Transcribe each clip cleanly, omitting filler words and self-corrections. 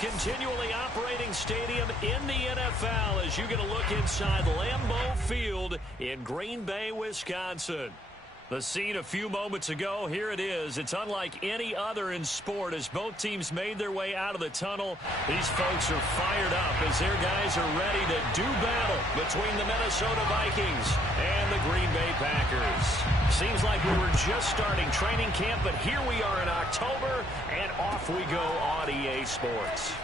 Continually operating stadium in the NFL as you get a look inside Lambeau Field in Green Bay, Wisconsin. The scene a few moments ago, here it is. It's unlike any other in sport as both teams made their way out of the tunnel. These folks are fired up as their guys are ready to do battle between the Minnesota Vikings and the Green Bay Packers. Seems like we were just starting training camp, but here we are in October, and off we go on EA Sports.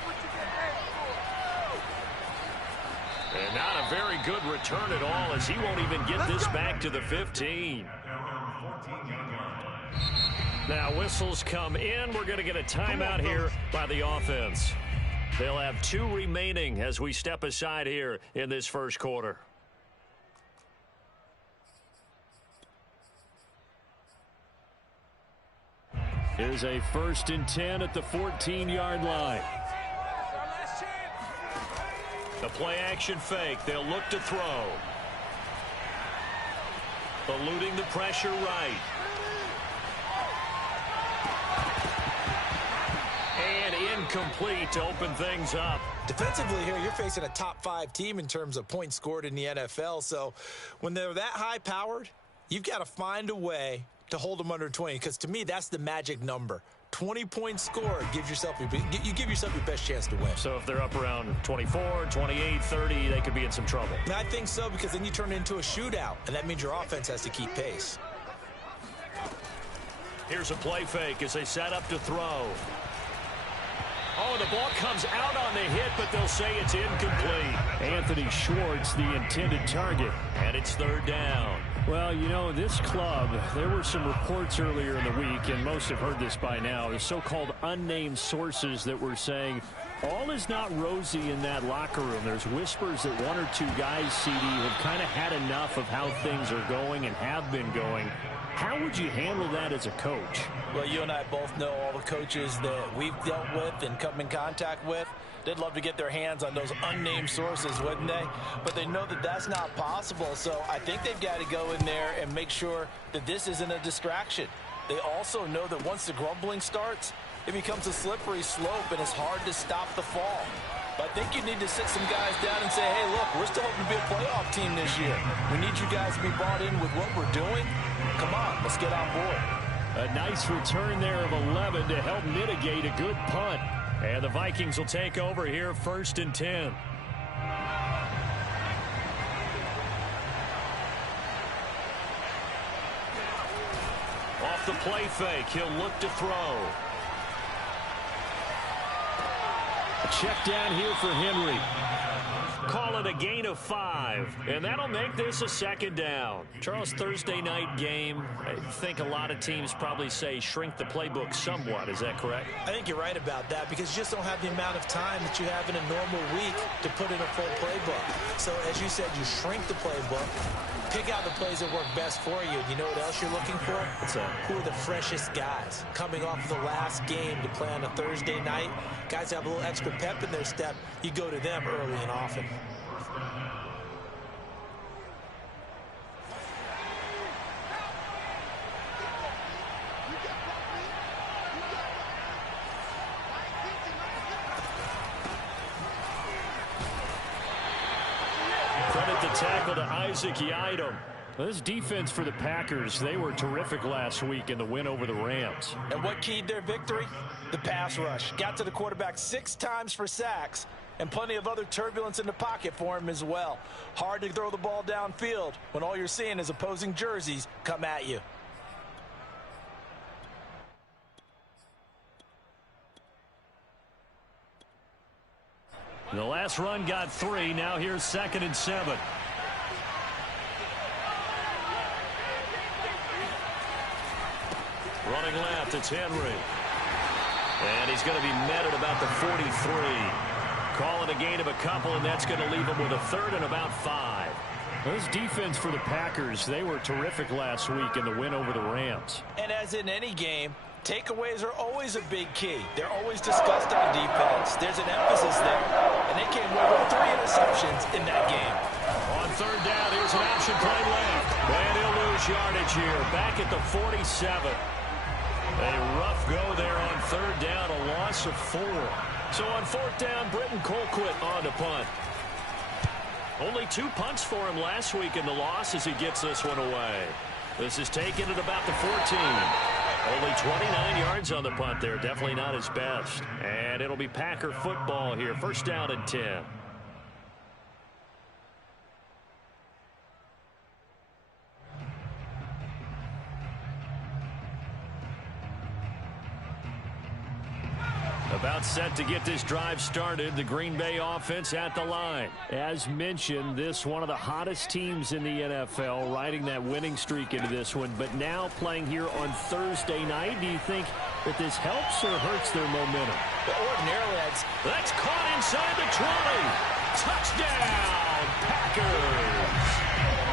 And not a very good return at all as he won't even get this back to the 15. Now whistles come in. We're going to get a timeout here by the offense. They'll have 2 remaining as we step aside here in this first quarter. Here's a 1st and 10 at the 14-yard line. The play-action fake. They'll look to throw. Eluding the pressure right. And incomplete to open things up. Defensively here, you're facing a top 5 team in terms of points scored in the NFL. So when they're that high-powered, you've got to find a way to hold them under 20. Because to me, that's the magic number. 20 points scored, you give yourself your best chance to win. So if they're up around 24, 28, 30, they could be in some trouble. And I think so, because then you turn it into a shootout, and that means your offense has to keep pace. Here's a play fake as they set up to throw. Oh, the ball comes out on the hit, but they'll say it's incomplete. Anthony Schwartz, the intended target, and it's 3rd down. Well, you know, this club, there were some reports earlier in the week, and most have heard this by now, the so-called unnamed sources that were saying all is not rosy in that locker room. There's whispers that 1 or 2 guys, CD, have kind of had enough of how things are going and have been going. How would you handle that as a coach? Well, you and I both know all the coaches that we've dealt with and come in contact with. They'd love to get their hands on those unnamed sources, wouldn't they? But they know that that's not possible, so I think they've got to go in there and make sure that this isn't a distraction. They also know that once the grumbling starts, it becomes a slippery slope, and it's hard to stop the fall. But I think you need to sit some guys down and say, hey, look, we're still hoping to be a playoff team this year. We need you guys to be bought in with what we're doing. Come on, let's get on board. A nice return there of 11 to help mitigate a good punt. And the Vikings will take over here, 1st and 10. Off the play fake, he'll look to throw. A check down here for Henry. Call it a gain of 5, and that'll make this a 2nd down. Charles, Thursday night game, I think a lot of teams probably say shrink the playbook somewhat. Is that correct? I think you're right about that, because you just don't have the amount of time that you have in a normal week to put in a full playbook. So as you said, you shrink the playbook, pick out the plays that work best for you. You know what else you're looking for? Who are the freshest guys coming off of the last game to play on a Thursday night? Guys have a little extra pep in their step. You go to them early and often. Credit the tackle to Isaac Yiadom. This defense for the Packers, they were terrific last week in the win over the Rams. And what keyed their victory? The pass rush. Got to the quarterback 6 times for sacks, and plenty of other turbulence in the pocket for him as well. Hard to throw the ball downfield when all you're seeing is opposing jerseys come at you. The last run got 3. Now here's 2nd and 7. Running left, it's Henry. And he's going to be met at about the 43. Calling a gain of a couple, and that's going to leave him with a 3rd and about 5. This defense for the Packers, they were terrific last week in the win over the Rams. And as in any game, takeaways are always a big key. They're always discussed on defense. There's an emphasis there. And they came away with 3 interceptions in that game. On 3rd down, here's an option play left. And he'll lose yardage here. Back at the 47. A rough go there on 3rd down, a loss of 4. So on 4th down, Britton Colquitt on to punt. Only 2 punts for him last week in the loss as he gets this one away. This is taken at about the 14. Only 29 yards on the punt there. Definitely not his best. And it'll be Packer football here. 1st down and 10. About set to get this drive started. The Green Bay offense at the line. As mentioned, this one of the hottest teams in the NFL, riding that winning streak into this one, but now playing here on Thursday night. Do you think that this helps or hurts their momentum? Ordinarily, that's caught inside the 20. Touchdown, Packers.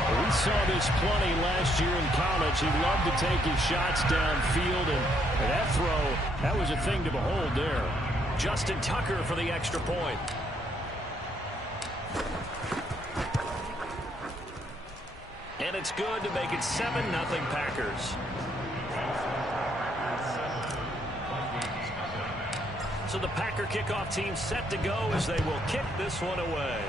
We saw this plenty last year in college. He loved to take his shots downfield, and that throw, that was a thing to behold there. Justin Tucker for the extra point. And it's good to make it 7-0 Packers. So the Packer kickoff team set to go as they will kick this one away.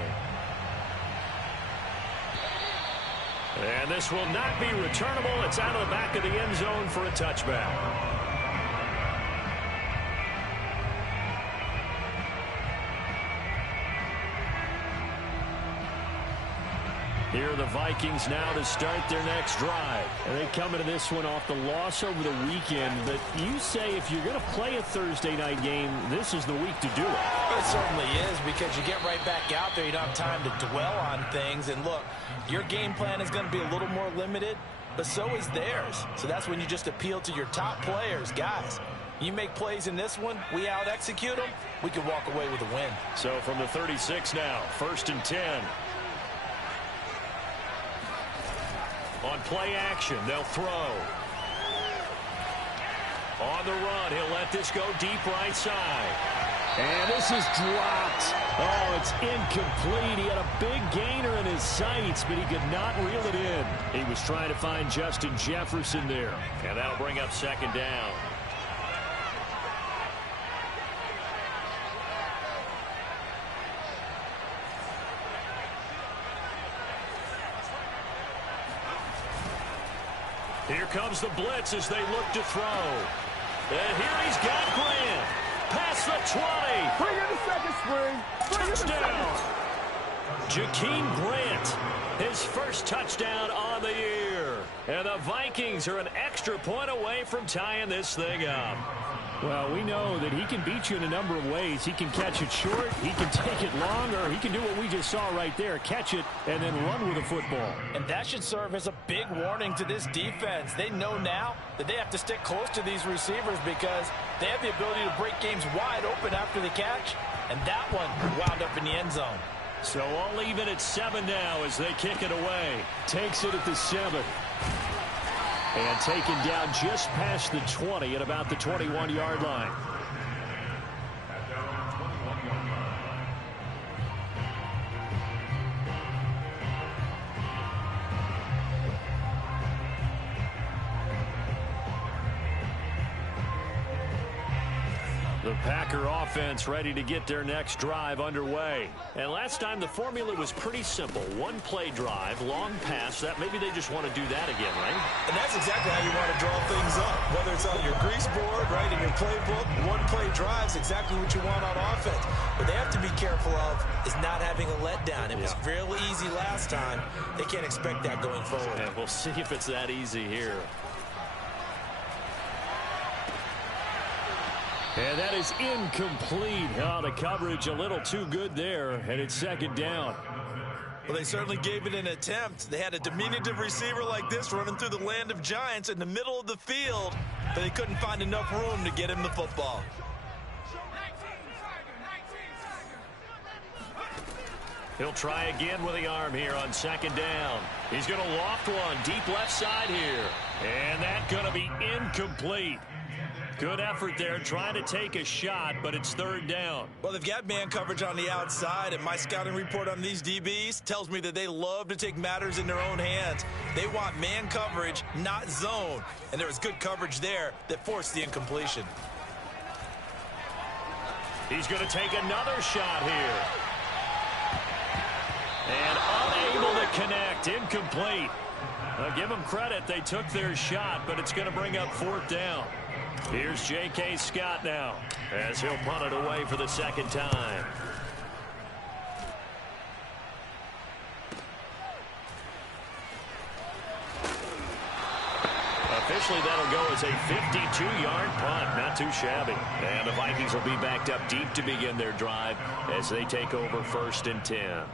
And this will not be returnable. It's out of the back of the end zone for a touchback. Here are the Vikings now to start their next drive. And they come into this one off the loss over the weekend. But you say if you're going to play a Thursday night game, this is the week to do it. It certainly is, because you get right back out there. You don't have time to dwell on things. And look, your game plan is going to be a little more limited, but so is theirs. So that's when you just appeal to your top players. Guys, you make plays in this one, we out-execute them, we can walk away with a win. So from the 36 now, 1st and 10. On play action, they'll throw. On the run, he'll let this go deep right side. And this is dropped. Oh, it's incomplete. He had a big gainer in his sights, but he could not reel it in. He was trying to find Justin Jefferson there. And that'll bring up 2nd down. Here comes the blitz as they look to throw. And here he's got Grant. Past the 20. Bring in the second spring. Touchdown. Jakeem Grant, his first touchdown on the year. And the Vikings are an extra point away from tying this thing up. Well, we know that he can beat you in a number of ways. He can catch it short, he can take it long, or he can do what we just saw right there, catch it and then run with the football. And that should serve as a big warning to this defense. They know now that they have to stick close to these receivers because they have the ability to break games wide open after the catch, and that one wound up in the end zone. So all even at 7 now as they kick it away. Takes it at the 7. And taken down just past the 20 at about the 21-yard line. The Packer offense ready to get their next drive underway. And last time the formula was pretty simple. One play drive, long pass. That maybe they just want to do that again, right? And that's exactly how you want to draw things up. Whether it's on your grease board, right, in your playbook, one play drive is exactly what you want on offense. What they have to be careful of is not having a letdown. It was real easy last time. They can't expect that going forward. And we'll see if it's that easy here. And that is incomplete. Oh, the coverage a little too good there, and it's second down. Well, they certainly gave it an attempt. They had a diminutive receiver like this running through the land of giants in the middle of the field, but they couldn't find enough room to get him the football. He'll try again with the arm here on second down. He's going to loft one deep left side here, and that's going to be incomplete. Good effort there, trying to take a shot, but it's third down. Well, they've got man coverage on the outside, and my scouting report on these DBs tells me that they love to take matters in their own hands. They want man coverage, not zone, and there was good coverage there that forced the incompletion. He's going to take another shot here. And unable to connect, incomplete. Give them credit, they took their shot, but it's going to bring up fourth down. Here's J.K. Scott now as he'll punt it away for the second time. Officially, that'll go as a 52-yard punt. Not too shabby. And the Vikings will be backed up deep to begin their drive as they take over 1st and 10.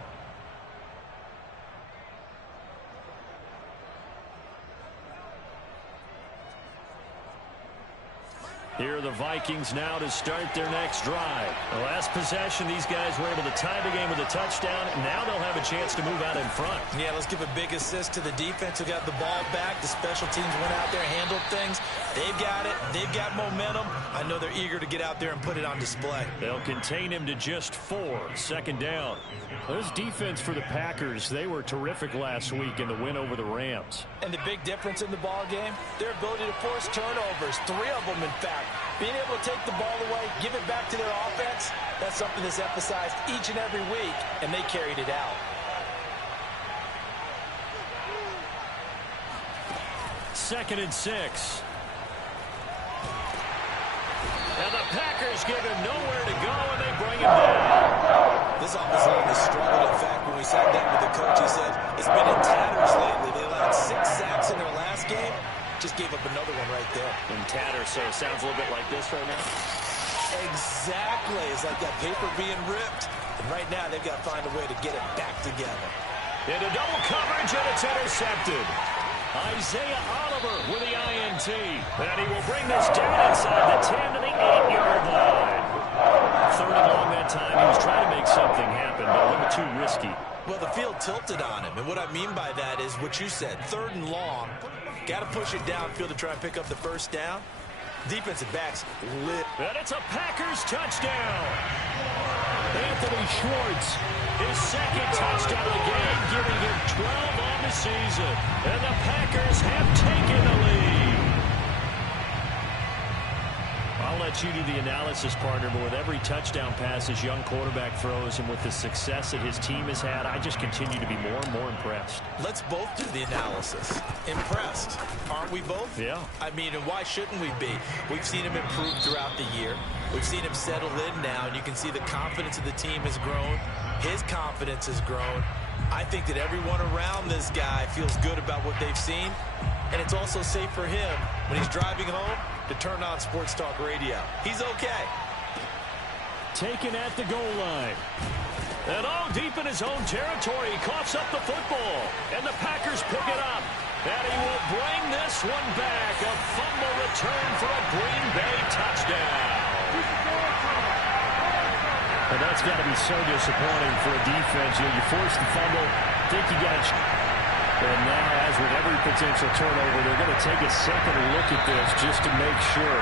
Here are the Vikings now to start their next drive. The last possession, these guys were able to tie the game with a touchdown. Now they'll have a chance to move out in front. Yeah, let's give a big assist to the defense who got the ball back. The special teams went out there, handled things. They've got it. They've got momentum. I know they're eager to get out there and put it on display. They'll contain him to just 4. Second down. This defense for the Packers, they were terrific last week in the win over the Rams. And the big difference in the ball game, their ability to force turnovers, 3 of them in fact. Being able to take the ball away, give it back to their offense, that's something that's emphasized each and every week, and they carried it out. Second and 6. And the Packers give him nowhere to go, and they bring him down. This offensive line has struggled. In fact, when we sat down with the coach, he said it's been in tatters lately. They allowed 6 sacks in their last game. Just gave up another one right there. In tatters, so it sounds a little bit like this right now. Exactly. It's like that paper being ripped. And right now, they've got to find a way to get it back together. Into double coverage, and it's intercepted. Isaiah Oliver with the INT. And he will bring this down inside the 10 to the 8-yard line. Third and long that time. He was trying to make something happen, but a little too risky. Well, the field tilted on him. And what I mean by that is what you said. Third and long. Got to push it downfield to try and pick up the first down. Defensive backs lit. And it's a Packers touchdown. Anthony Schwartz, his second touchdown of the game, giving him 12 on the season. And the Packers have taken the lead. I'll let you do the analysis, partner, but with every touchdown pass this young quarterback throws and with the success that his team has had, I just continue to be more and more impressed. Let's both do the analysis. Impressed. Aren't we both? Yeah. I mean, and why shouldn't we be? We've seen him improve throughout the year. We've seen him settle in now, and you can see the confidence of the team has grown. His confidence has grown. I think that everyone around this guy feels good about what they've seen, and it's also safe for him when he's driving home to turn on Sports Talk Radio. He's okay. Taken at the goal line. And deep in his own territory, he coughs up the football. And the Packers pick it up. And he will bring this one back. A fumble return for a Green Bay touchdown. And that's got to be so disappointing for a defense. You force the fumble, think you got it. And now, as with every potential turnover, they're going to take a second look at this just to make sure.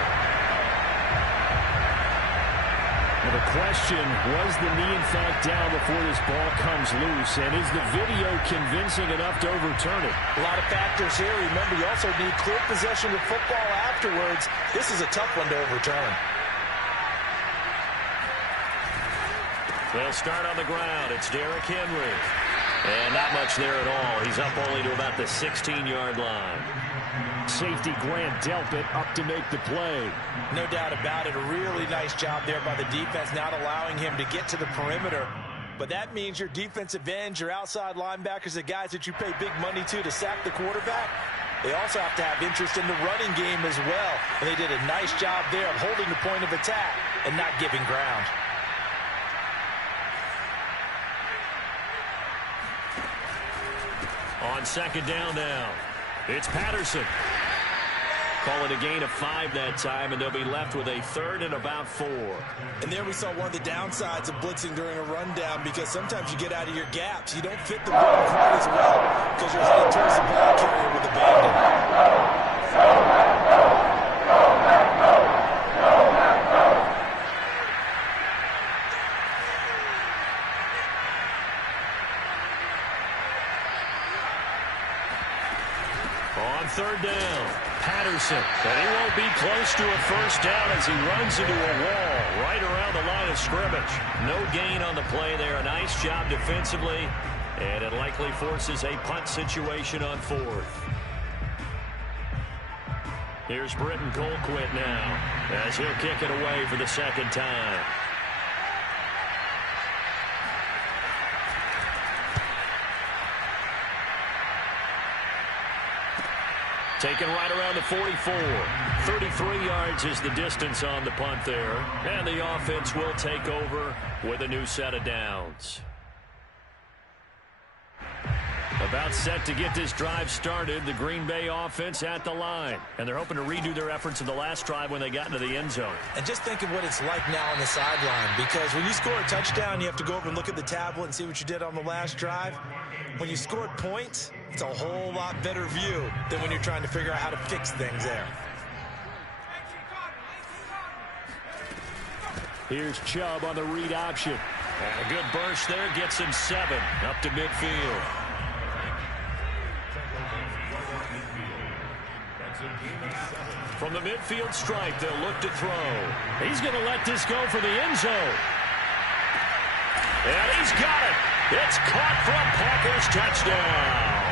Now the question, was the knee in fact down before this ball comes loose? And is the video convincing enough to overturn it? A lot of factors here. Remember, you also need clear possession of football afterwards. This is a tough one to overturn. They'll start on the ground. It's Derrick Henry. And not much there at all. He's up only to about the 16-yard line. Safety Grant Delpit up to make the play. No doubt about it. A really nice job there by the defense, not allowing him to get to the perimeter. But that means your defensive ends, your outside linebackers, the guys that you pay big money to sack the quarterback, they also have to have interest in the running game as well. And they did a nice job there of holding the point of attack and not giving ground. On second down now, it's Patterson. Call it a gain of 5 that time, and they'll be left with a 3rd and about 4. And there we saw one of the downsides of blitzing during a rundown, because sometimes you get out of your gaps. You don't fit the run quite as well because you're headed towards the ball carrier with a bandit. On 3rd down, Patterson. And he won't be close to a first down as he runs into a wall right around the line of scrimmage. No gain on the play there. A nice job defensively. And it likely forces a punt situation on 4th. Here's Britton Colquitt now as he'll kick it away for the 2nd time. Taken right around the 44. 33 yards is the distance on the punt there. And the offense will take over with a new set of downs. About set to get this drive started, the Green Bay offense at the line. And they're hoping to redo their efforts of the last drive when they got into the end zone. And just think of what it's like now on the sideline, because when you score a touchdown, you have to go over and look at the tablet and see what you did on the last drive. When you scored points, it's a whole lot better view than when you're trying to figure out how to fix things there. Here's Chubb on the read option. And a good burst there gets him 7 up to midfield. From the midfield stripe, they'll look to throw. He's going to let this go for the end zone. And he's got it. It's caught from Packers. Touchdown.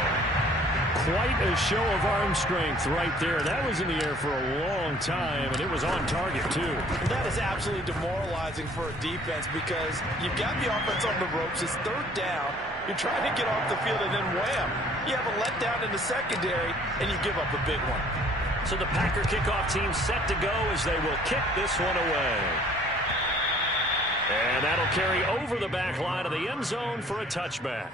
Quite a show of arm strength right there. That was in the air for a long time, and it was on target, too. That is absolutely demoralizing for a defense, because you've got the offense on the ropes. It's 3rd down. You're trying to get off the field, and then wham, you have a letdown in the secondary, and you give up a big one. So the Packer kickoff team set to go as they will kick this one away. And that'll carry over the back line of the end zone for a touchback.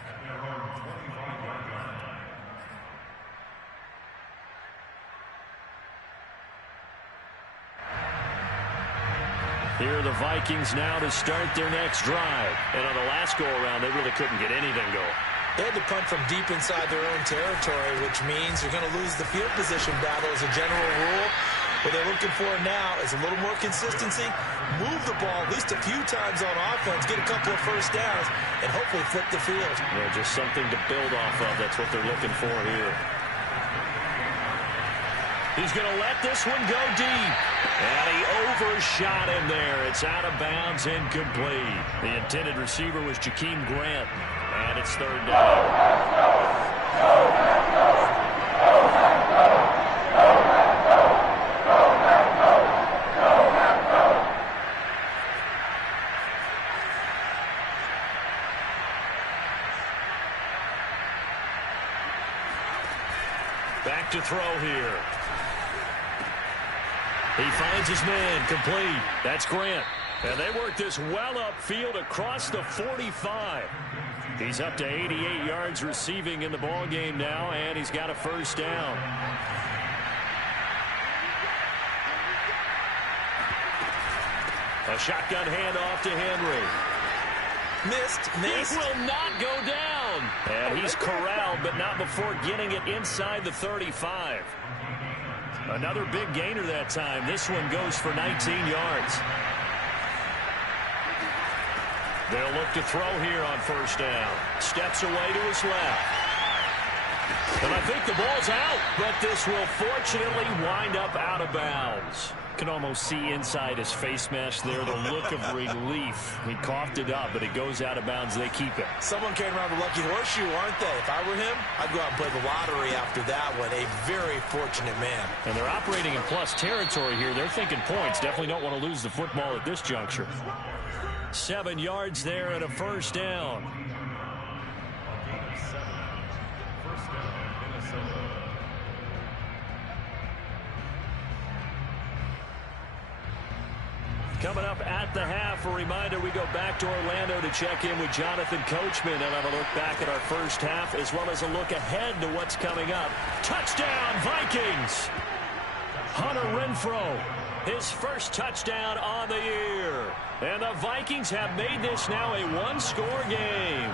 Here are the Vikings now to start their next drive. And on the last go-around, they really couldn't get anything going. They had to punt from deep inside their own territory, which means you're going to lose the field position battle as a general rule. What they're looking for now is a little more consistency, move the ball at least a few times on offense, get a couple of first downs, and hopefully flip the field. Yeah, just something to build off of. That's what they're looking for here. He's going to let this one go deep. And he overshot him there. It's out of bounds, incomplete. The intended receiver was Jakeem Grant. And it's 3rd down. Back to throw here. He finds his man, complete. That's Grant. And they work this well upfield across the 45. He's up to 88 yards receiving in the ball game now, and he's got a first down. A shotgun handoff to Henry. Missed. He will not go down. And he's corralled, but not before getting it inside the 35. Another big gainer that time. This one goes for 19 yards. They'll look to throw here on first down. Steps away to his left. And I think the ball's out, but this will fortunately wind up out of bounds. Can almost see inside his face mask there, the look of relief. He coughed it up, but it goes out of bounds. They keep it. Someone came around a lucky horseshoe, aren't they? If I were him, I'd go out and play the lottery after that one. A very fortunate man. And they're operating in plus territory here. They're thinking points. Definitely don't want to lose the football at this juncture. 7 yards there and a first down. Coming up at the half, a reminder, we go back to Orlando to check in with Jonathan Coachman and have a look back at our first half as well as a look ahead to what's coming up. Touchdown, Vikings! Hunter Renfrow, his first touchdown on the year. And the Vikings have made this now a one-score game.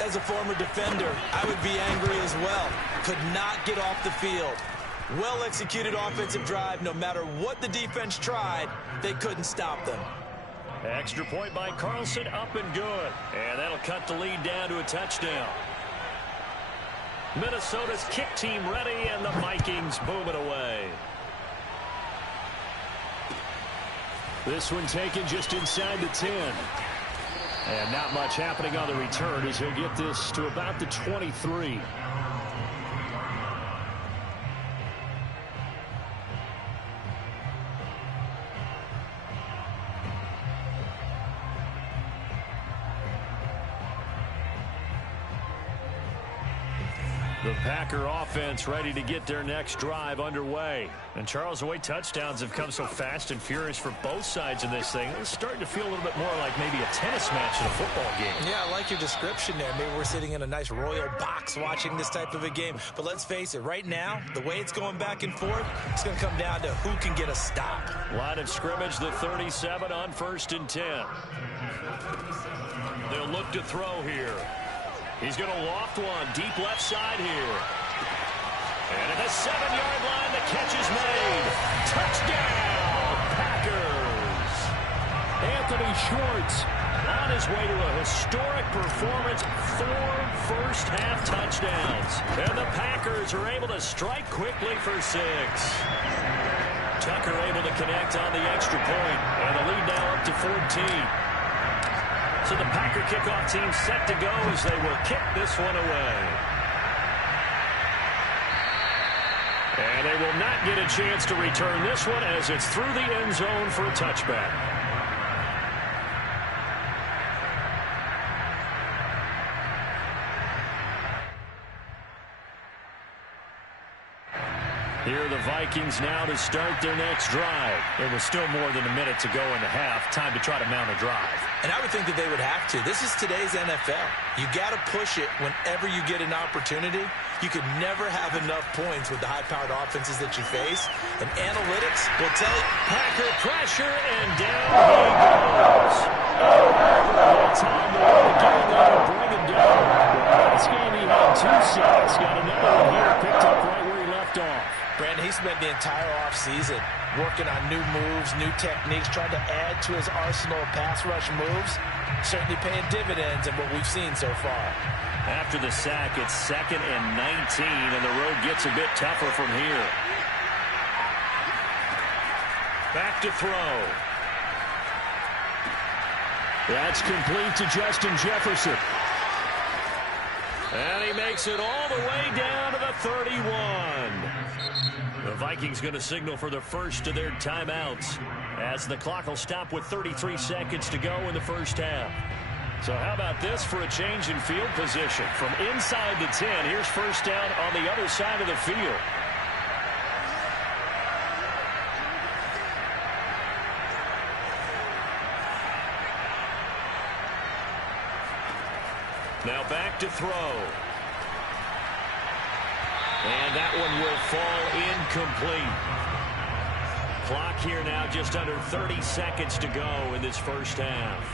As a former defender, I would be angry as well. Could not get off the field. Well-executed offensive drive. No matter what the defense tried, they couldn't stop them. Extra point by Carlson, up and good. And that'll cut the lead down to a touchdown. Minnesota's kick team ready, and the Vikings move it away. This one taken just inside the 10. And not much happening on the return as he'll get this to about the 23. The Packer offense ready to get their next drive underway. And Charles, the way touchdowns have come so fast and furious for both sides in this thing, it's starting to feel a little bit more like maybe a tennis match in a football game. Yeah, I like your description there. Maybe we're sitting in a nice royal box watching this type of a game. But let's face it, right now, the way it's going back and forth, it's going to come down to who can get a stop. Line of scrimmage, the 37 on 1st and 10. They'll look to throw here. He's going to loft one deep left side here. And at the 7-yard line, the catch is made. Touchdown, Packers. Anthony Schwartz on his way to a historic performance. 4 first-half touchdowns. And the Packers are able to strike quickly for 6. Tucker able to connect on the extra point. And the lead now up to 14. So the Packer kickoff team set to go as they will kick this one away. And they will not get a chance to return this one as it's through the end zone for a touchback. Here are the Vikings now to start their next drive. There was still more than a minute to go in the half. Time to try to mount a drive. And I would think that they would have to. This is today's NFL. You got to push it whenever you get an opportunity. You could never have enough points with the high-powered offenses that you face. And analytics will tell you. Packer pressure, and down he goes. Time to get in there and bring him down. This game he had 2 sacks. Got another one here picked up right where he left off. Brandon, he spent the entire offseason working on new moves, new techniques, trying to add to his arsenal of pass rush moves. Certainly paying dividends in what we've seen so far. After the sack, it's 2nd and 19, and the road gets a bit tougher from here. Back to throw. That's complete to Justin Jefferson. And he makes it all the way down to the 31. The Vikings going to signal for the first of their timeouts as the clock will stop with 33 seconds to go in the first half. So how about this for a change in field position? From inside the 10, here's first down on the other side of the field. Now back to throw. And that one will fall incomplete. Clock here now just under 30 seconds to go in this first half.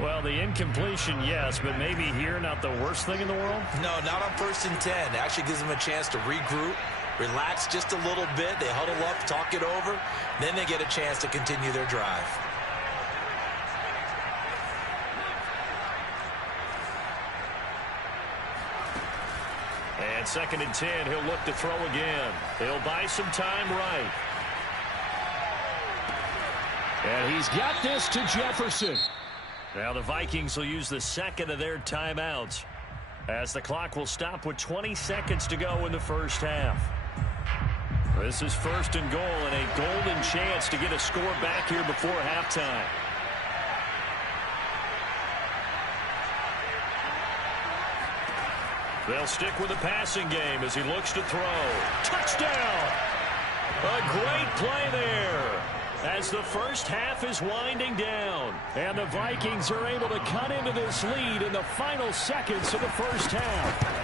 Well, the incompletion, yes, but maybe here not the worst thing in the world? No, not on 1st and 10. It actually gives them a chance to regroup, relax just a little bit. They huddle up, talk it over. Then they get a chance to continue their drive. And 2nd and 10, he'll look to throw again. He'll buy some time right. And he's got this to Jefferson. Now the Vikings will use the 2nd of their timeouts as the clock will stop with 20 seconds to go in the first half. This is 1st and goal and a golden chance to get a score back here before halftime. They'll stick with the passing game as he looks to throw. Touchdown! A great play there as the first half is winding down. And the Vikings are able to cut into this lead in the final seconds of the first half.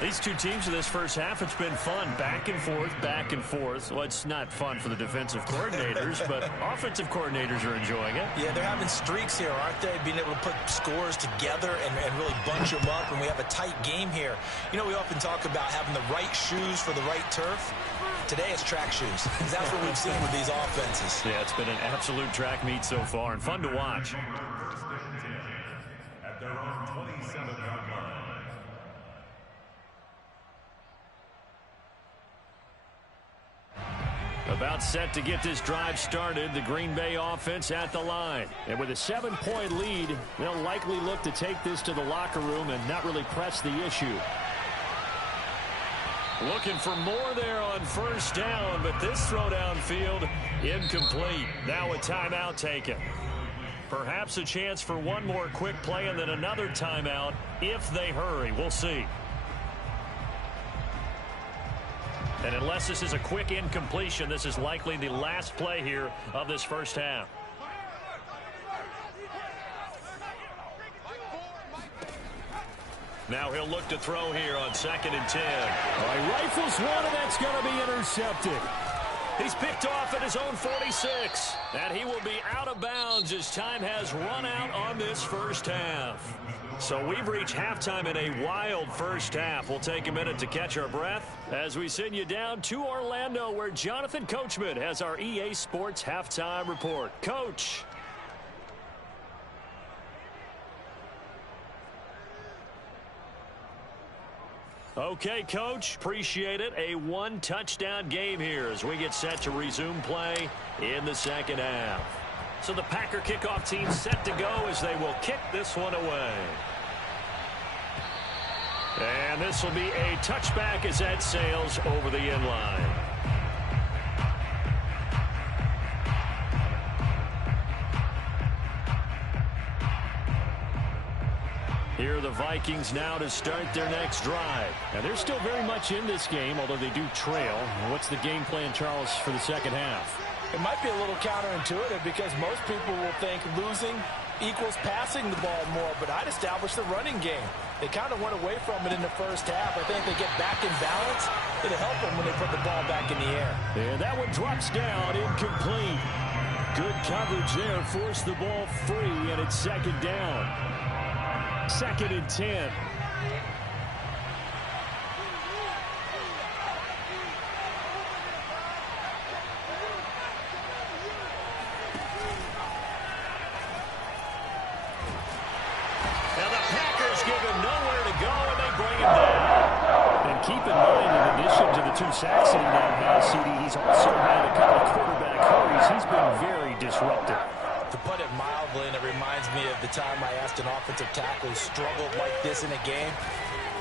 These two teams in this first half, it's been fun. Back and forth, back and forth. Well, it's not fun for the defensive coordinators, but offensive coordinators are enjoying it. Yeah, they're having streaks here, aren't they? Being able to put scores together and really bunch them up, and we have a tight game here. You know, we often talk about having the right shoes for the right turf. Today it's track shoes. That's what we've seen with these offenses. Yeah, it's been an absolute track meet so far and fun to watch. At their own 27-yard line. About set to get this drive started, the Green Bay offense at the line. And with a 7-point lead, they'll likely look to take this to the locker room and not really press the issue. Looking for more there on 1st down, but this throw downfield incomplete. Now a timeout taken. Perhaps a chance for one more quick play and then another timeout if they hurry. We'll see. And unless this is a quick incompletion, this is likely the last play here of this first half. Now he'll look to throw here on 2nd and 10. He rifles one, and that's going to be intercepted. He's picked off at his own 46. And he will be out of bounds as time has run out on this first half. So we've reached halftime in a wild first half. We'll take a minute to catch our breath as we send you down to Orlando, where Jonathan Coachman has our EA Sports halftime report. Coach. Okay, Coach, appreciate it. A one-touchdown game here as we get set to resume play in the second half. So the Packer kickoff team set to go as they will kick this one away. And this will be a touchback as that sails over the end line. Here are the Vikings now to start their next drive. Now they're still very much in this game, although they do trail. What's the game plan, Charles, for the second half? It might be a little counterintuitive because most people will think losing equals passing the ball more, but I'd establish the running game. They kind of went away from it in the first half. I think they get back in balance. It'll help them when they put the ball back in the air. And that one drops down, incomplete. Good coverage there, forced the ball free, and it's 2nd down. 2nd and 10. Now the Packers give him nowhere to go, and they bring him down. And keep in mind, in addition to the 2 sacks that he now has, CD, he's also had a couple of quarterback hurries. He's been very disruptive. To put it mildly, and it reminds me of the time I asked an offensive tackle who struggled like this in a game.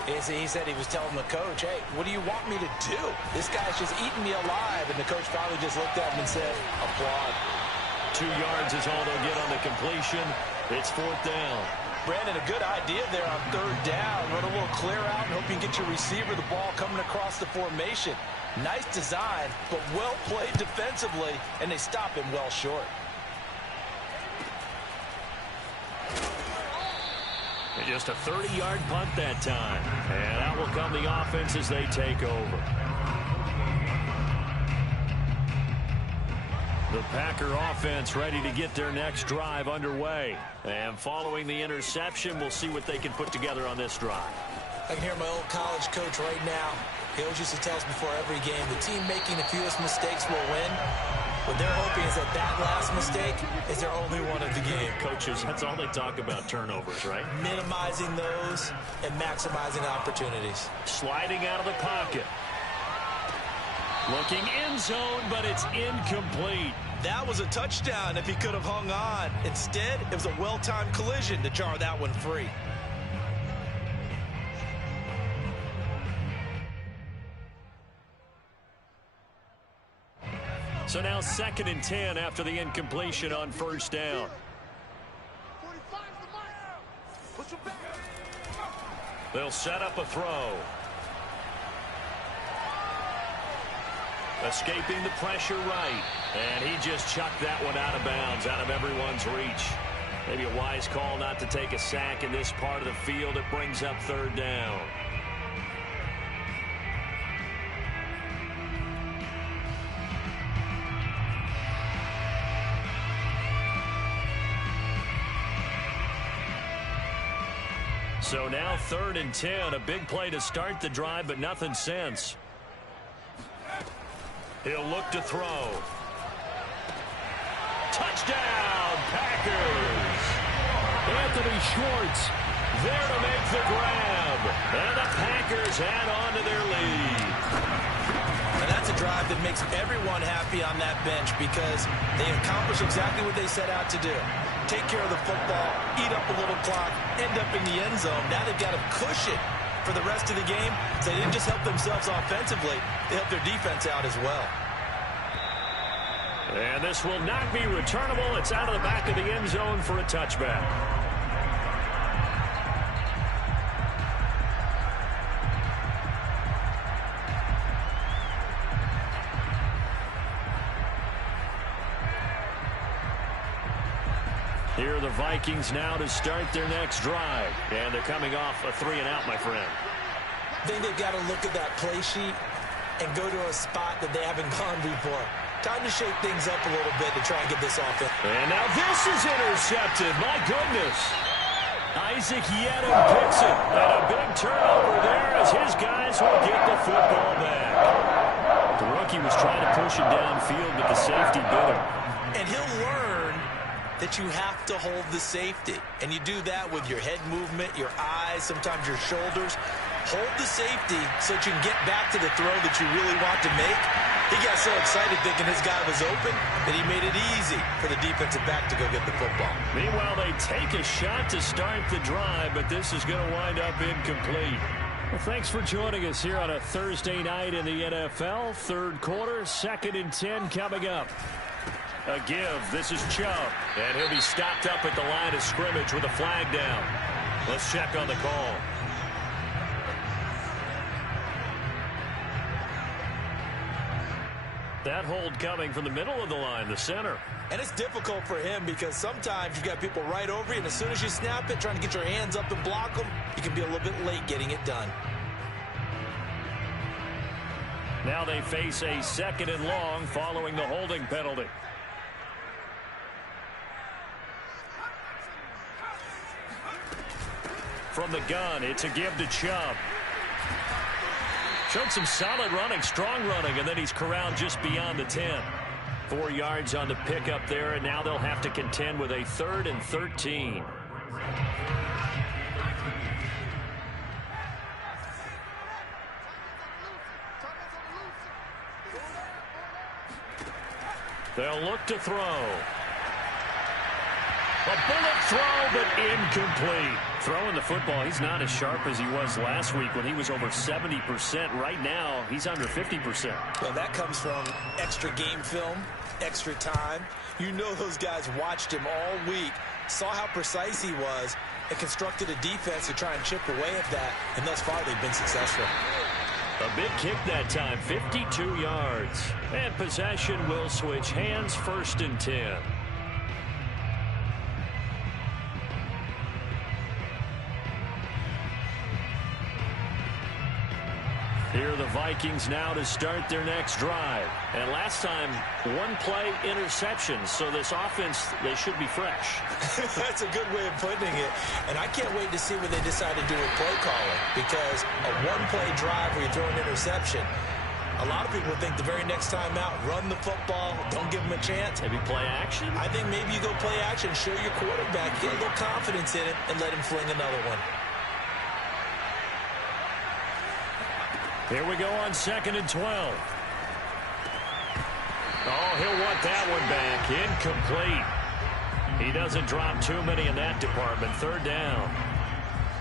He said he was telling the coach, hey, what do you want me to do? This guy's just eating me alive. And the coach finally just looked at him and said, applaud. 2 yards is all they'll get on the completion. It's 4th down. Brandon, a good idea there on 3rd down. Run a little clear out and hope you can get your receiver the ball coming across the formation. Nice design, but well played defensively, and they stop him well short. And just a 30-yard punt that time. And out will come the offense as they take over. The Packer offense ready to get their next drive underway. And following the interception, we'll see what they can put together on this drive. I can hear my old college coach right now. He always used to tell us before every game, the team making the fewest mistakes will win. What they're hoping is that last mistake is their only one of the game. Coaches, that's all they talk about, turnovers, right? Minimizing those and maximizing opportunities. Sliding out of the pocket. Looking end zone, but it's incomplete. That was a touchdown if he could have hung on. Instead, it was a well-timed collision to jar that one free. So now 2nd and 10 after the incompletion on first down. They'll set up a throw. Escaping the pressure right. And he just chucked that one out of bounds, out of everyone's reach. Maybe a wise call not to take a sack in this part of the field. It brings up 3rd down. So now 3rd and 10, a big play to start the drive, but nothing since. He'll look to throw. Touchdown, Packers! Anthony Schwartz there to make the grab. And the Packers add on to their lead. And that's a drive that makes everyone happy on that bench because they accomplish exactly what they set out to do. Take care of the football, eat up a little clock, end up in the end zone. Now they've got a cushion for the rest of the game. So they didn't just help themselves offensively, they helped their defense out as well. And this will not be returnable. It's out of the back of the end zone for a touchback. Here are the Vikings now to start their next drive. And they're coming off a 3-and-out, my friend. I think they've got to look at that play sheet and go to a spot that they haven't gone before. Time to shake things up a little bit to try and get this offense. And now this is intercepted. My goodness. Isaac Yedem picks it. And a big turnover there as his guys will get the football back. The rookie was trying to push it downfield, but the safety bit him. And he'll learn that you have to hold the safety. And you do that with your head movement, your eyes, sometimes your shoulders. Hold the safety so that you can get back to the throw that you really want to make. He got so excited thinking his guy was open that he made it easy for the defensive back to go get the football. Meanwhile, they take a shot to start the drive, but this is going to wind up incomplete. Well, thanks for joining us here on a Thursday night in the NFL. 3rd quarter, 2nd and 10 coming up. A give. This is Chubb. And he'll be stopped up at the line of scrimmage with a flag down. Let's check on the call. That hold coming from the middle of the line, the center. And it's difficult for him because sometimes you've got people right over you, and as soon as you snap it, trying to get your hands up and block them, you can be a little bit late getting it done. Now they face a 2nd and long following the holding penalty. From the gun, it's a give to Chubb. Showed some solid running, strong running, and then he's corralled just beyond the 10. 4 yards on the pickup there, and now they'll have to contend with a 3rd and 13. They'll look to throw. A bullet throw, but incomplete. Throwing the football, he's not as sharp as he was last week when he was over 70%. Right now, he's under 50%. Well, that comes from extra game film, extra time. You know those guys watched him all week, saw how precise he was, and constructed a defense to try and chip away at that. And thus far, they've been successful. A big kick that time, 52 yards. And possession will switch hands, 1st and 10. Here are the Vikings now to start their next drive. And last time, 1-play interception. So this offense, they should be fresh. That's a good way of putting it. And I can't wait to see what they decide to do with play calling. Because a 1-play drive where you throw an interception, A lot of people think the very next time out, run the football, don't give him a chance. Maybe play action? I think maybe you go play action, show your quarterback, get a little confidence in it, and let him fling another one. Here we go on 2nd and 12. Oh, he'll want that one back. Incomplete. He doesn't drop too many in that department. 3rd down.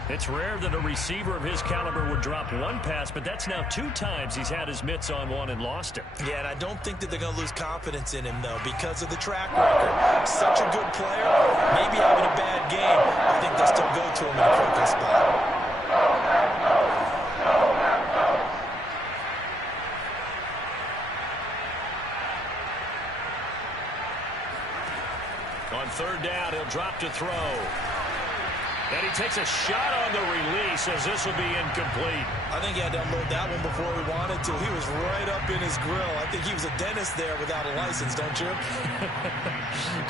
It's rare that a receiver of his caliber would drop one pass, but that's now 2 times he's had his mitts on one and lost it. Yeah, and I don't think that they're going to lose confidence in him, though, because of the track record. Such a good player, maybe having a bad game. I think they'll still go to him in a critical spot. On 3rd down, he'll drop to throw. And he takes a shot on the release as this will be incomplete. I think he had to unload that one before he wanted to. He was right up in his grill. I think he was a dentist there without a license, don't you?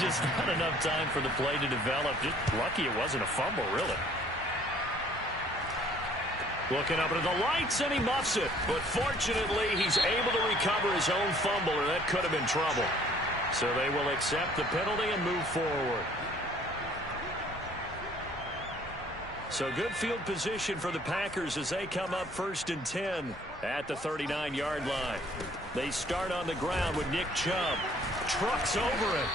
Just not enough time for the play to develop. Just lucky it wasn't a fumble, really. Looking up into the lights, and he muffs it. But fortunately, he's able to recover his own fumble, or that could have been trouble. So they will accept the penalty and move forward. So good field position for the Packers as they come up 1st and 10 at the 39-yard line. They start on the ground with Nick Chubb. Trucks over it.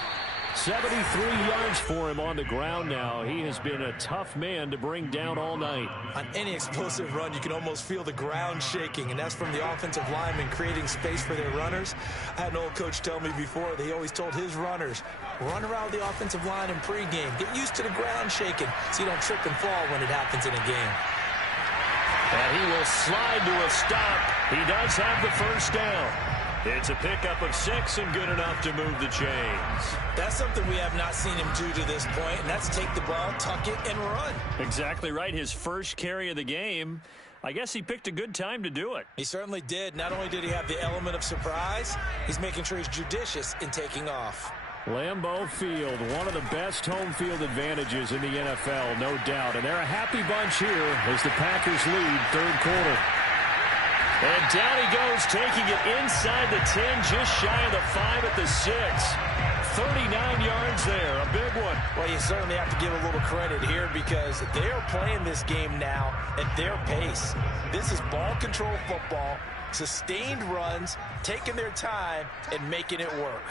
73 yards for him on the ground now. He has been a tough man to bring down all night. On any explosive run, you can almost feel the ground shaking, and that's from the offensive linemen creating space for their runners. I had an old coach tell me before, they always told his runners, run around the offensive line in pregame. Get used to the ground shaking so you don't trip and fall when it happens in a game. And he will slide to a stop. He does have the 1st down. It's a pickup of 6 and good enough to move the chains. That's something we have not seen him do to this point, and that's take the ball, tuck it, and run. Exactly right. His first carry of the game. I guess he picked a good time to do it. He certainly did. Not only did he have the element of surprise, he's making sure he's judicious in taking off. Lambeau Field, one of the best home field advantages in the NFL, no doubt. And they're a happy bunch here as the Packers lead 3rd quarter. And down he goes, taking it inside the 10, just shy of the 5 at the 6. 39 yards there, a big one. Well, you certainly have to give a little credit here because they're playing this game now at their pace. This is ball control football, sustained runs, taking their time, and making it work.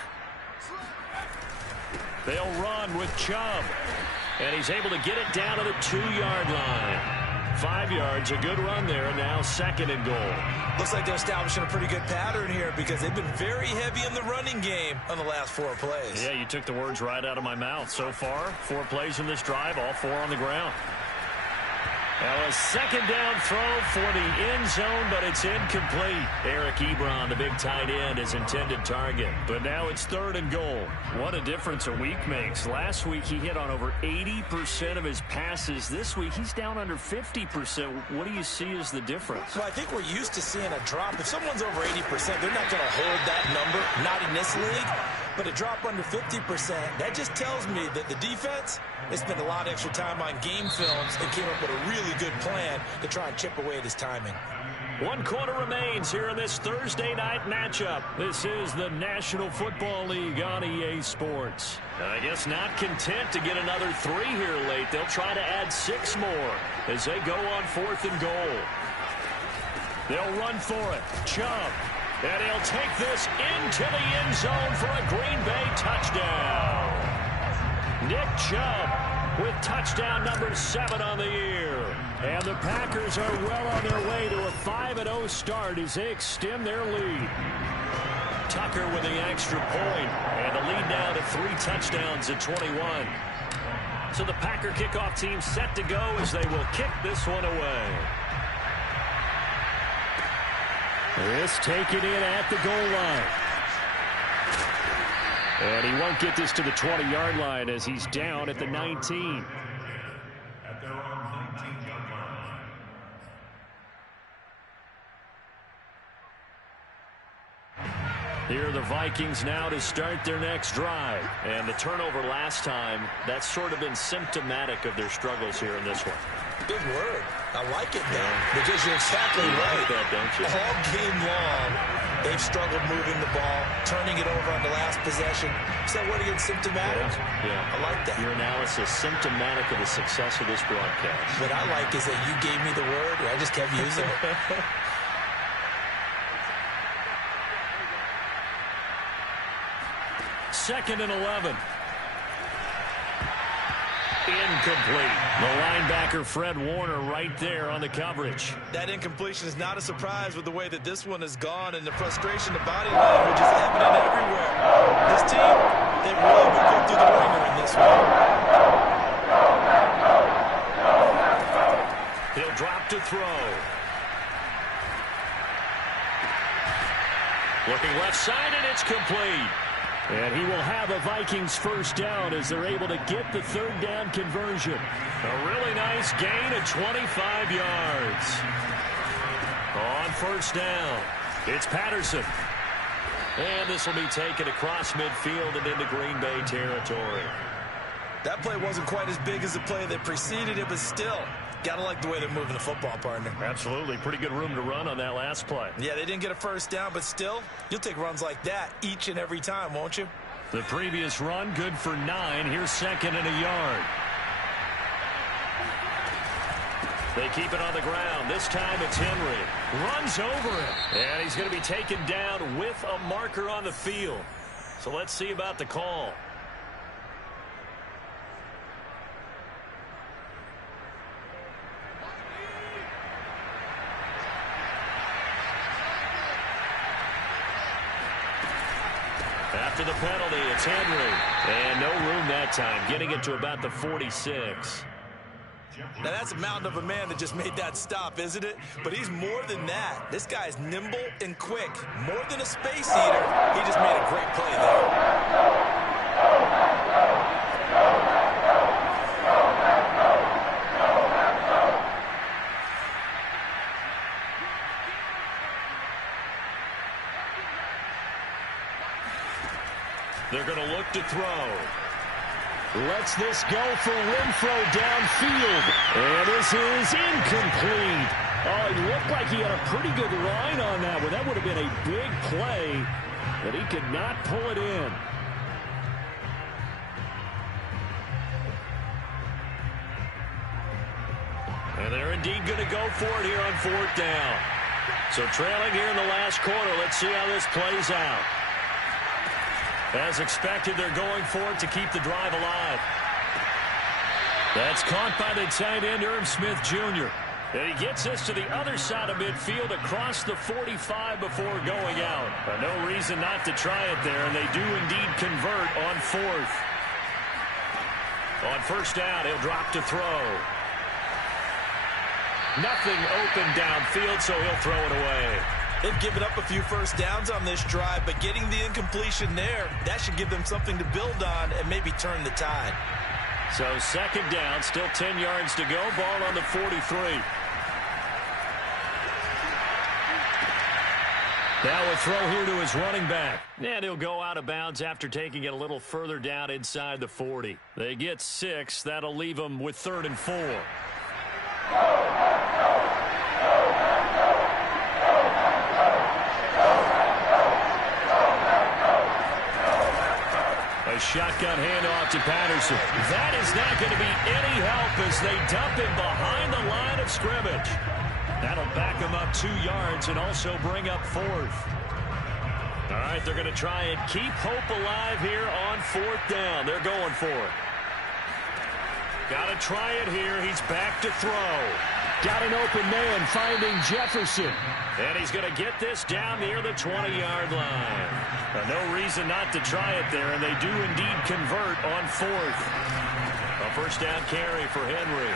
They'll run with Chubb. And he's able to get it down to the 2-yard line. 5 yards, a good run there, and now 2nd and goal. Looks like they're establishing a pretty good pattern here because they've been very heavy in the running game on the last 4 plays. Yeah, you took the words right out of my mouth. So far, 4 plays in this drive, all 4 on the ground. Now a 2nd down throw for the end zone, but it's incomplete. Eric Ebron, the big tight end, is intended target. But now it's 3rd and goal. What a difference a week makes. Last week he hit on over 80% of his passes. This week he's down under 50%. What do you see as the difference? Well, I think we're used to seeing a drop. If someone's over 80%, they're not going to hold that number, not in this league. But a drop under 50%, that just tells me that the defense, they spent a lot of extra time on game films and came up with a really good plan to try and chip away at his timing. 1 quarter remains here in this Thursday night matchup. This is the National Football League on EA Sports. I guess not content to get another 3 here late. They'll try to add 6 more as they go on 4th and goal. They'll run for it. Chubb. And he'll take this into the end zone for a Green Bay touchdown. Nick Chubb with touchdown number 7 on the year. And the Packers are well on their way to a 5-0 start as they extend their lead. Tucker with the extra point, and the lead now to 3 touchdowns at 21. So the Packer kickoff team set to go as they will kick this one away. This taken in at the goal line. And he won't get this to the 20-yard line as he's down at the 19. At their own 19-yard line. Here are the Vikings now to start their next drive. And the turnover last time, that's sort of been symptomatic of their struggles here in this one. Big word. I like it, though, because you're exactly right. Like that, don't you? All game long, They've struggled moving the ball, turning it over on the last possession. Is that word again, symptomatic? Yeah. I like that. Your analysis symptomatic of the success of this broadcast. What I like is that you gave me the word, and I just kept using it. Second and 11. Incomplete. The linebacker, Fred Warner, right there on the coverage. That incompletion is not a surprise with the way that this one has gone, and the frustration, the body language is evident everywhere. This team, they've really been put through the ringer in this one. He'll drop to throw. Looking left side, and it's complete. And he will have a Vikings first down as they're able to get the third down conversion. A really nice gain of 25 yards. On first down, it's Patterson. And this will be taken across midfield and into Green Bay territory. That play wasn't quite as big as the play that preceded it, but still, gotta like the way they're moving the football, partner. Absolutely. Pretty good room to run on that last play. Yeah, they didn't get a first down, but still, you'll take runs like that each and every time, won't you? The previous run, good for 9. Here's second and a yard. They keep it on the ground. This time it's Henry. Runs over him. And he's going to be taken down with a marker on the field. So let's see about the call. After the penalty, it's Henry. And no room that time, getting it to about the 46. Now, that's a mountain of a man that just made that stop, isn't it? But he's more than that. This guy's nimble and quick. More than a space eater. He just made a great play there. They're going to look to throw. Lets this go for Renfro downfield. And this is incomplete. Oh, it looked like he had a pretty good line on that one. That would have been a big play, but he could not pull it in. And they're indeed going to go for it here on fourth down. So trailing here in the last quarter. Let's see how this plays out. As expected, they're going for it to keep the drive alive. That's caught by the tight end, Irv Smith Jr. And he gets this to the other side of midfield across the 45 before going out. No reason not to try it there, and they do indeed convert on fourth. On first down, he'll drop to throw. Nothing open downfield, so he'll throw it away. They've given up a few first downs on this drive, but getting the incompletion there, that should give them something to build on and maybe turn the tide. So second down, still 10 yards to go. Ball on the 43. Now a throw here to his running back. And he'll go out of bounds after taking it a little further down inside the 40. They get 6. That'll leave them with 3rd and 4. A shotgun handoff to Patterson. That is not going to be any help as they dump him behind the line of scrimmage. That'll back him up 2 yards and also bring up 4th. All right, they're going to try and keep hope alive here on 4th down. They're going for it. Got to try it here. He's back to throw. Got an open man finding Jefferson. And he's going to get this down near the 20-yard line. No reason not to try it there, and they do indeed convert on 4th. A first down carry for Henry.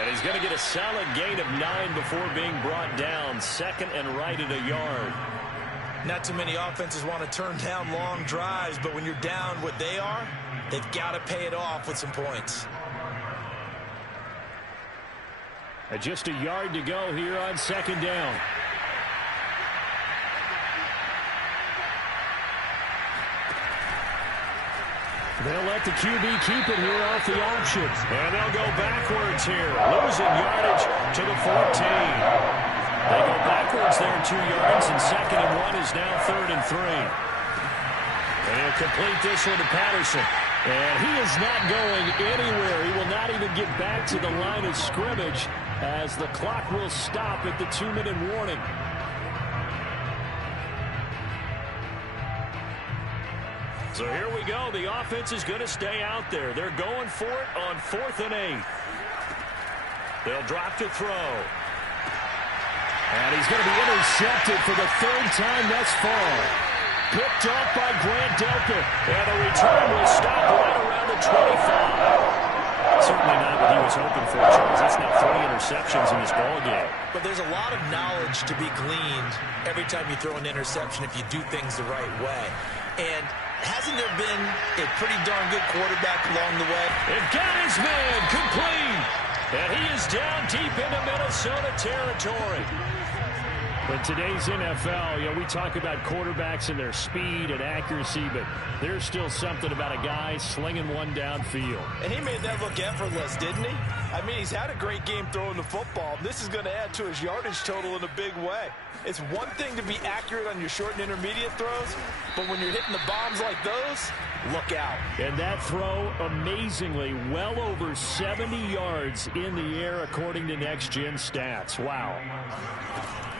And he's going to get a solid gain of 9 before being brought down. 2nd and right at a yard. Not too many offenses want to turn down long drives, but when you're down what they are, they've got to pay it off with some points. Just a yard to go here on 2nd down. They'll let the QB keep it here off the option. And they'll go backwards here. Losing yardage to the 14. They go backwards there for 2 yards, and 2nd and 1 is now 3rd and 3. And he'll complete this one to Patterson. And he is not going anywhere. He will not even get back to the line of scrimmage as the clock will stop at the 2-minute warning. So here we go. The offense is going to stay out there. They're going for it on 4th and 8. They'll drop to throw. And he's going to be intercepted for the 3rd time thus far. Picked off by Grant Delpit. And the return will stop right around the 25. Certainly not what he was hoping for, Charles. That's now 3 interceptions in this ballgame. But there's a lot of knowledge to be gleaned every time you throw an interception if you do things the right way. And hasn't there been a pretty darn good quarterback along the way? They've got his man complete. And he is down deep into Minnesota territory. But today's NFL, we talk about quarterbacks and their speed and accuracy, but there's still something about a guy slinging one downfield. And he made that look effortless, didn't he? I mean, he's had a great game throwing the football. This is going to add to his yardage total in a big way. It's one thing to be accurate on your short and intermediate throws, but when you're hitting the bombs like those, look out. And that throw, amazingly, well over 70 yards in the air, according to Next Gen Stats. Wow.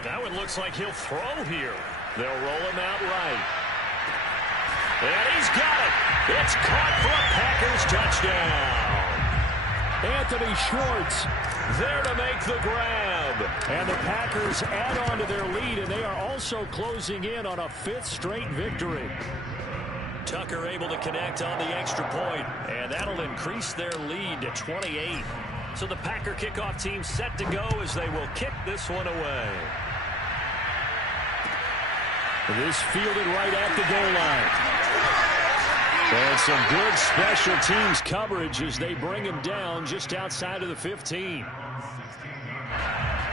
Now it looks like he'll throw here. They'll roll him out right. And he's got it. It's caught for a Packers touchdown. Anthony Schwartz there to make the grab. And the Packers add on to their lead, and they are also closing in on a 5th straight victory. Tucker able to connect on the extra point, and that'll increase their lead to 28. So the Packer kickoff team set to go as they will kick this one away. This fielded right at the goal line. And some good special teams coverage as they bring him down just outside of the 15.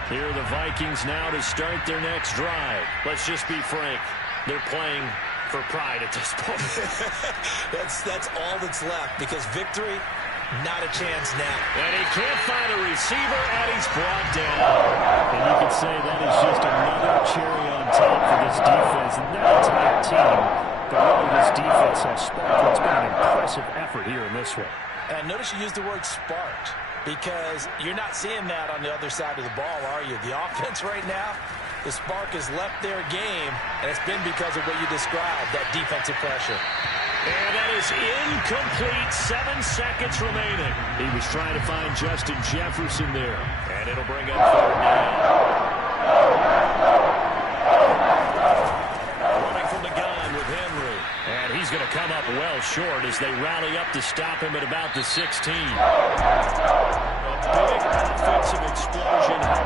Here are the Vikings now to start their next drive. Let's just be frank. They're playing for pride at this point. That's all that's left, because victory, not a chance now. And he can't find a receiver, and he's brought down. And you could say that is just another cherry on top for this defense and that entire team. But really, this defense has sparked what's been an impressive effort here in this one. And notice you used the word sparked, because you're not seeing that on the other side of the ball, are you? The offense right now, the spark has left their game, and it's been because of what you described, that defensive pressure. And that is incomplete. 7 seconds remaining. He was trying to find Justin Jefferson there. And it'll bring up 3rd down. Running from the gun with Henry. And he's going to come up well short as they rally up to stop him at about the 16. A big offensive explosion.